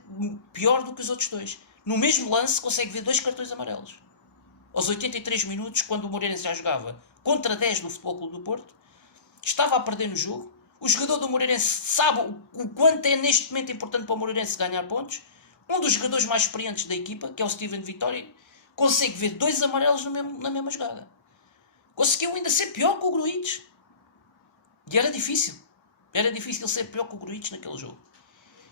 pior do que os outros dois. No mesmo lance consegue ver 2 cartões amarelos. Aos 83 minutos, quando o Moreirense já jogava contra 10 do Futebol Clube do Porto, estava a perder no jogo. O jogador do Moreirense sabe o quanto é neste momento importante para o Moreirense ganhar pontos. Um dos jogadores mais experientes da equipa, que é o Steven Vitória, consegue ver 2 amarelos na mesma jogada. Conseguiu ainda ser pior que o Grujic. E era difícil. Era difícil ser pior que o Grujic naquele jogo.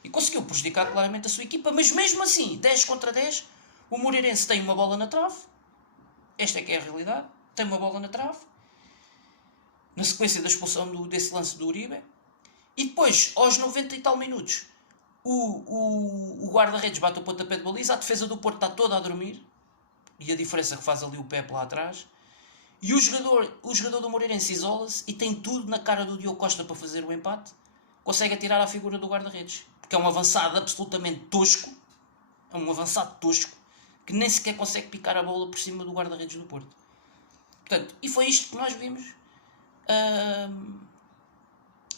E conseguiu prejudicar claramente a sua equipa. Mas mesmo assim, 10 contra 10, o Moreirense tem uma bola na trave. Esta é que é a realidade. Tem uma bola na trave. Na sequência da expulsão desse lance do Uribe. E depois, aos 90 e tal minutos, o guarda-redes bate o pontapé de baliza. A defesa do Porto está toda a dormir. E a diferença que faz ali o Pepe lá atrás. E o jogador do Moreirense isola-se e tem tudo na cara do Diogo Costa para fazer o empate. consegue atirar à figura do guarda-redes. Porque é um avançado absolutamente tosco, é um avançado tosco, que nem sequer consegue picar a bola por cima do guarda-redes do Porto. Portanto, e foi isto que nós vimos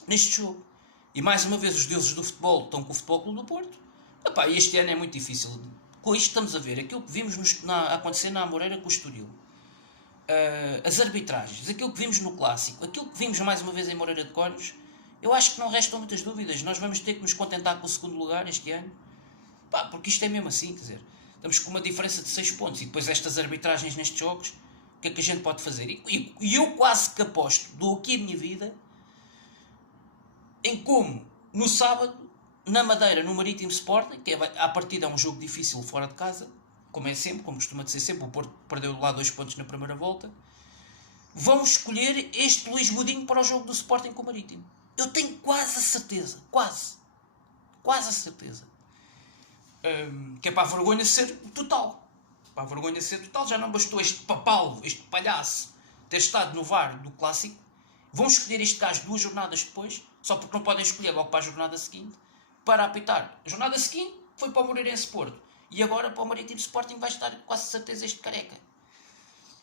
neste jogo. E mais uma vez os deuses do futebol estão com o Futebol Clube do Porto. Epá, este ano é muito difícil. Com isto estamos a ver aquilo que vimos a acontecer na Amoreira com o Estoril. As arbitragens, aquilo que vimos no Clássico, aquilo que vimos mais uma vez em Moreira de Cónegos, eu acho que não restam muitas dúvidas. Nós vamos ter que nos contentar com o segundo lugar este ano. Pá, porque isto é mesmo assim, quer dizer, estamos com uma diferença de 6 pontos e depois estas arbitragens nestes jogos, o que é que a gente pode fazer? E eu quase que aposto, dou aqui a minha vida, em como no sábado, na Madeira, no Marítimo Sporting, que à partida é um jogo difícil fora de casa, como é sempre, como costuma ser sempre, o Porto perdeu lá 2 pontos na primeira volta, vamos escolher este Luís Godinho para o jogo do Sporting com o Marítimo. Eu tenho quase a certeza, quase a certeza, que é para a vergonha ser total. Para a vergonha ser total, já não bastou este papalvo, este palhaço, ter estado no VAR do Clássico. Vão escolher este gajo 2 jornadas depois, só porque não podem escolher logo para a jornada seguinte, para apitar. A jornada seguinte foi para o Moreirense Porto. E agora para o Marítimo Sporting vai estar quase certeza este careca.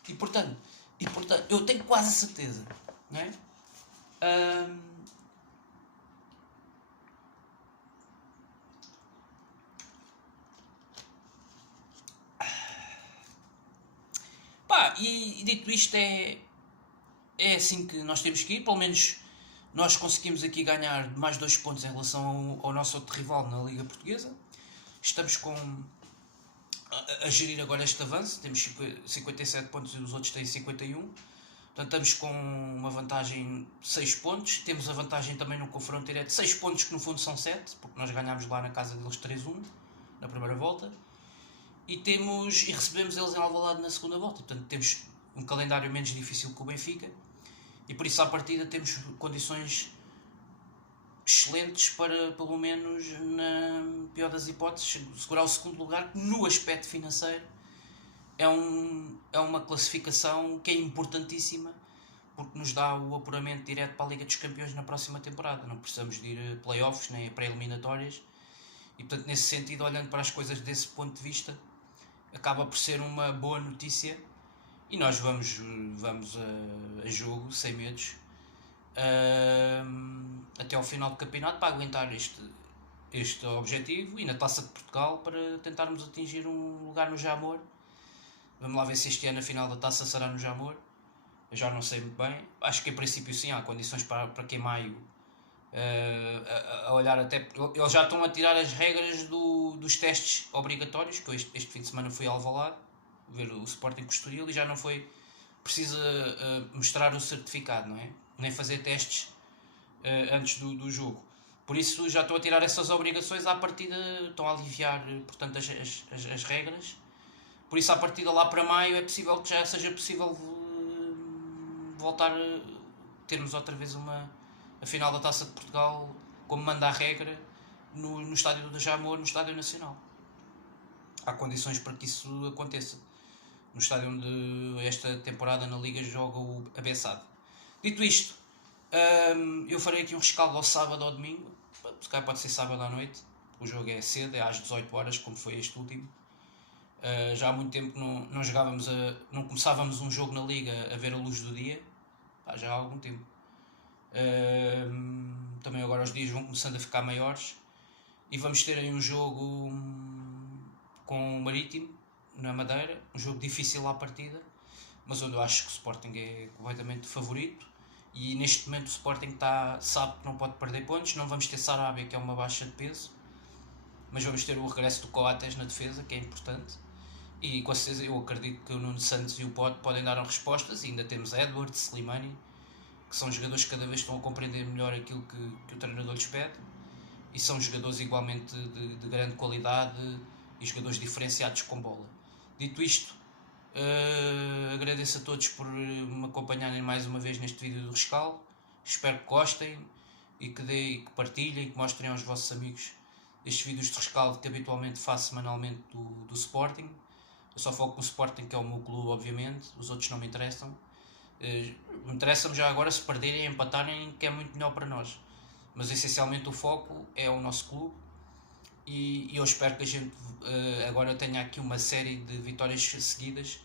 E portanto, eu tenho quase a certeza. Não é? Pá, e dito isto, é assim que nós temos que ir. Pelo menos nós conseguimos aqui ganhar mais 2 pontos em relação ao nosso outro rival na Liga Portuguesa. Estamos a gerir agora este avanço. Temos 57 pontos e os outros têm 51. Portanto, estamos com uma vantagem de 6 pontos. Temos a vantagem também no confronto direto de 6 pontos, que no fundo são 7, porque nós ganhámos lá na casa deles 3-1 na primeira volta. E recebemos eles em Alvalade na segunda volta. Portanto, temos um calendário menos difícil que o Benfica. E por isso, à partida, temos condições excelentes para, pelo menos, na pior das hipóteses, segurar o segundo lugar, que no aspecto financeiro é uma classificação que é importantíssima, porque nos dá o apuramento direto para a Liga dos Campeões na próxima temporada. Não precisamos de ir a playoffs nem a pré-eliminatórias. E, portanto, nesse sentido, olhando para as coisas desse ponto de vista, acaba por ser uma boa notícia. E nós vamos a jogo, sem medos, até ao final do campeonato, para aguentar este objetivo, e na Taça de Portugal para tentarmos atingir um lugar no Jamor. Vamos lá ver se este ano a final da Taça será no Jamor. Eu já não sei muito bem. Acho que em princípio sim, há condições para que em maio, a olhar até... Eles já estão a tirar as regras dos testes obrigatórios, que eu este fim de semana fui a Alvalade ver o Sporting com o Estoril, e já não foi preciso mostrar o certificado, não é? Nem fazer testes antes do jogo. Por isso já estão a tirar essas obrigações. À partida estão a aliviar, portanto, as regras. Por isso, à partida lá para maio, é possível que já seja possível voltar a termos outra vez a final da Taça de Portugal, como manda a regra, no estádio do Jamor, no Estádio Nacional. Há condições para que isso aconteça, no estádio onde esta temporada na Liga joga o Abessado. Dito isto, eu farei aqui um rescaldo ao sábado ou domingo. Se calhar pode ser sábado à noite. O jogo é cedo, é às 18 horas, como foi este último. Já há muito tempo não jogávamos, não começávamos um jogo na Liga a ver a luz do dia. Já há algum tempo. Também agora os dias vão começando a ficar maiores. E vamos ter aí um jogo com o Marítimo, na Madeira. Um jogo difícil à partida, mas onde eu acho que o Sporting é completamente favorito. E neste momento o Sporting sabe que não pode perder pontos. Não vamos ter Sarabia, que é uma baixa de peso, mas vamos ter o regresso do Coates na defesa, que é importante. E com certeza eu acredito que o Nuno Santos e o Pote podem dar respostas. E ainda temos Edwards, Slimani, que são jogadores que cada vez estão a compreender melhor aquilo que o treinador lhes pede. E são jogadores igualmente de grande qualidade e jogadores diferenciados com bola. Dito isto, agradeço a todos por me acompanharem mais uma vez neste vídeo do rescaldo. Espero que gostem e que partilhem e que mostrem aos vossos amigos estes vídeos de rescaldo que habitualmente faço semanalmente do Sporting. Eu só foco no Sporting, que é o meu clube, obviamente. Os outros não me interessam. Me interessam já agora se perderem e empatarem, que é muito melhor para nós. mas essencialmente o foco é o nosso clube e eu espero que a gente agora tenha aqui uma série de vitórias seguidas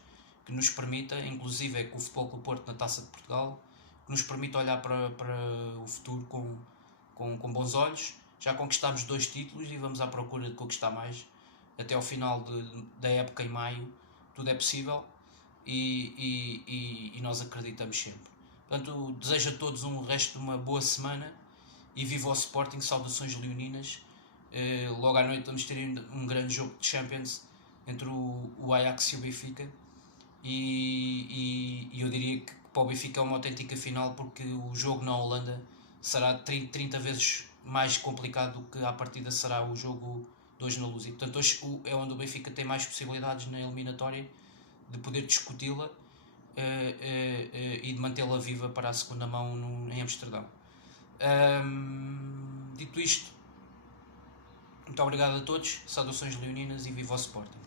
que nos permita, inclusive é com o Futebol Clube Porto na Taça de Portugal, que nos permita olhar para o futuro com bons olhos. Já conquistámos 2 títulos e vamos à procura de conquistar mais. Até ao final da época, em maio, tudo é possível e nós acreditamos sempre. Portanto, desejo a todos um resto de uma boa semana e viva o Sporting, saudações leoninas. Logo à noite vamos ter um grande jogo de Champions entre o Ajax e o Benfica e eu diria que para o Benfica é uma autêntica final, porque o jogo na Holanda será 30 vezes mais complicado do que à partida será o jogo de hoje na Luz. E portanto hoje é onde o Benfica tem mais possibilidades na eliminatória de poder discuti-la e de mantê-la viva para a segunda mão em Amsterdão. Dito isto, muito obrigado a todos, saudações leoninas e viva o Sporting.